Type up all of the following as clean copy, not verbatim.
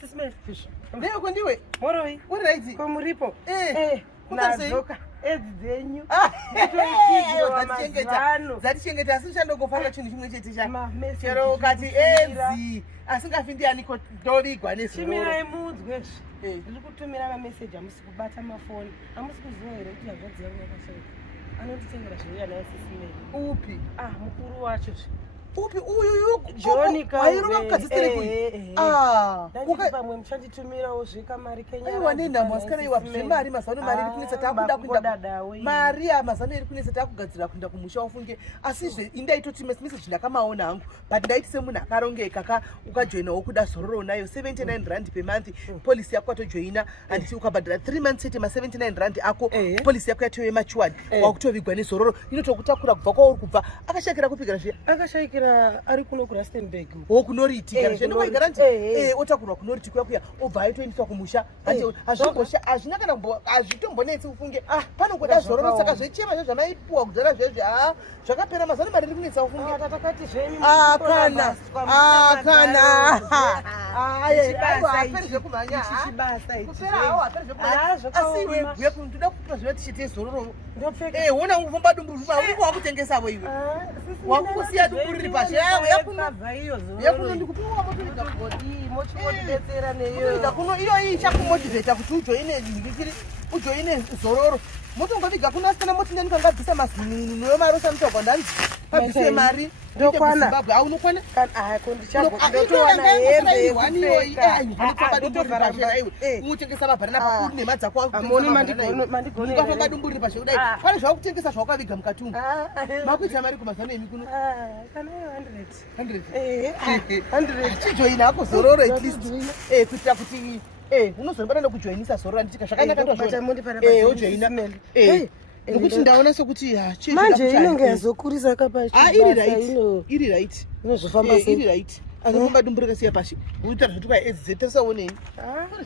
SIS MELLY. Leo kundiwe. Moroi. Uri right. Komuripo. Kutazoka edzi dzenyu. Dzatichengeta asi uchandogofara chinhu chimwe chete chero ukati edzi asingafindi aniko ndorigwa nezororo. Chimirai mudzwe. Ndiri kutumira mameseji amusi kubata mafoni. Amusi kuziva here kuti hazvadzi yangu yakashayika. Anonditengera zvouya naSIS MELLY. Upi? Mukuru wacho. Upi uyu Joni aironga mukadzisere kuyi. Ndati pamwe muchanditumirawo zvekamari Kenya. Aiwa nenda mwasikana iwa zvemari mazano mari iri kunetsa takuda kuenda. Mari mazano iri kunetsa takugadzira kuenda kumusha ufunge asi indaitoti message ndakamaona hangu but ndaiti semunhu akarongeka ukajoinawo kuda zororo nayo 79 rand per month policy yako atojoina anditi ukabhadhara 3 months sete ma 79 rand ako policy yako yatoye machuani wakutovigwa nezororo inotokutakura kubva kwauri kubva akashakira kupigara zviya akashayikira ari kuno kuRustenburg kunoriitika zvinomaigara nti otakurwa kunoriiti kuya obva aitoendeswa kumusha hazvina kana hazvitombonetsi ufunge panongoda zororo saka zvechema zvamaipwa kudhara zvezvi zvakapera mazano mari iri kunetsa ufunge takati zvenyu kana aperi zvekumhanya kupera hawo aperi zvekumhanya asi iwe bhuya kuti ndoda kupa zviva tishite zororo wona ungofamba dumburu uri wakutengesa iwe wakusiya dumburu riri pashi yakuno ndikupiwa motorika kodi mochimotibetsera neyo kuno iyo ichakumotivheta kuti ujoine ndikiri ujoine zororo motongoviga kuno asikana moti ndikangabvisa mazununu neyomarosa mutogwa ndanzi pabvise mari ndokwana aunokwana ndichagotowana hembe utengesa mabharana pakuru nemadzako ukafamba dumburu riri pashi kudai pane zvakutengesa zvawakaviga mukati umu makuita mari kumazano emi kuno kana 100 chijoina ako zororo at least kuitira kuti unozonibana nokujoinisa zororo anditika zvakanaka ojoina nokuti ndaona sokuti manje inenge yazokurisa iri right inozofamba sei iri right azofamba dumburu rakasiya pashi uitaura zvoti kwai edzi dzetesaonei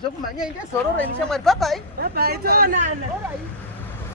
zvekumhanya inde zororo ini shamwari bye bye toonana.